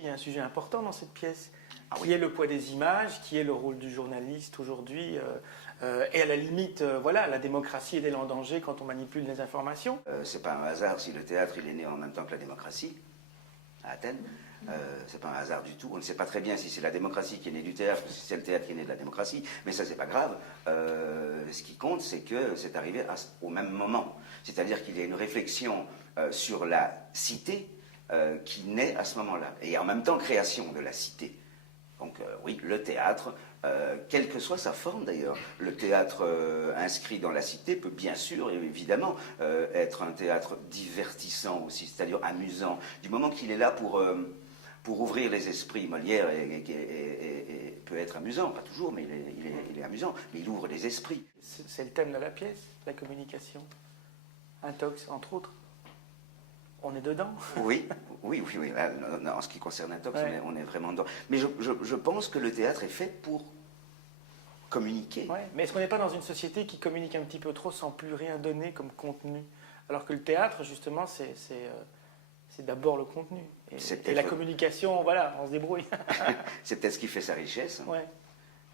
Il y a un sujet important dans cette pièce, oui. qui est le poids des images, qui est le rôle du journaliste aujourd'hui, et à la limite, voilà, la démocratie est-elle en danger quand on manipule les informations? C'est pas un hasard si le théâtre il est né en même temps que la démocratie, à Athènes. C'est pas un hasard du tout. On ne sait pas très bien si c'est la démocratie qui est née du théâtre ou si c'est le théâtre qui est né de la démocratie, mais ça c'est pas grave. Ce qui compte, c'est que c'est arrivé au même moment. C'est-à-dire qu'il y a une réflexion sur la cité qui naît à ce moment-là, et en même temps création de la cité. Donc oui, le théâtre, quelle que soit sa forme d'ailleurs, le théâtre inscrit dans la cité peut bien sûr, évidemment, être un théâtre divertissant aussi, c'est-à-dire amusant, du moment qu'il est là pour ouvrir les esprits. Molière peut être amusant, pas toujours, mais il est amusant, mais il ouvre les esprits. C'est le thème de la pièce, la communication. Intox, entre autres. On est dedans. Oui. Là, en ce qui concerne Intox, ouais. on est vraiment dedans. Mais je pense que le théâtre est fait pour communiquer. Ouais. Mais est-ce qu'on n'est pas dans une société qui communique un petit peu trop sans plus rien donner comme contenu? Alors que le théâtre, justement, c'est d'abord le contenu. Et la communication, voilà, on se débrouille. C'est peut-être ce qui fait sa richesse. Ouais.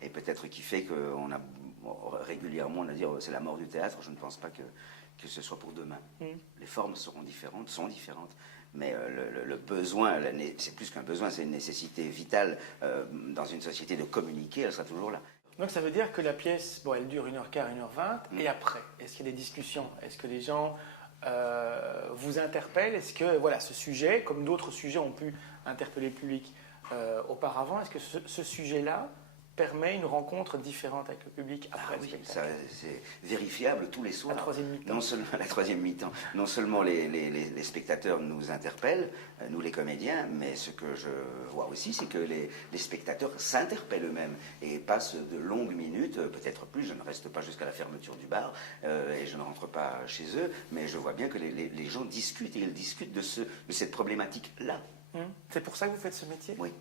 Et peut-être qui fait qu'on a régulièrement, on a dit, c'est la mort du théâtre. Je ne pense pas que ce soit pour demain. Les formes sont différentes, mais le besoin, c'est plus qu'un besoin, c'est une nécessité vitale dans une société de communiquer, elle sera toujours là. Donc ça veut dire que la pièce, bon, elle dure 1h15, 1h20, et après, est-ce qu'il y a des discussions? Est-ce que les gens vous interpellent? Est-ce que voilà, ce sujet, comme d'autres sujets ont pu interpeller le public auparavant, est-ce que ce sujet-là permet une rencontre différente avec le public après le spectacle? C'est vérifiable tous les soirs. La troisième mi-temps. Non seulement la troisième mi-temps. Non seulement les spectateurs nous interpellent, nous les comédiens, mais ce que je vois aussi, c'est que les spectateurs s'interpellent eux-mêmes et passent de longues minutes, peut-être plus. Je ne reste pas jusqu'à la fermeture du bar et je ne rentre pas chez eux, mais je vois bien que les gens discutent et ils discutent de cette problématique-là. C'est pour ça que vous faites ce métier? Oui.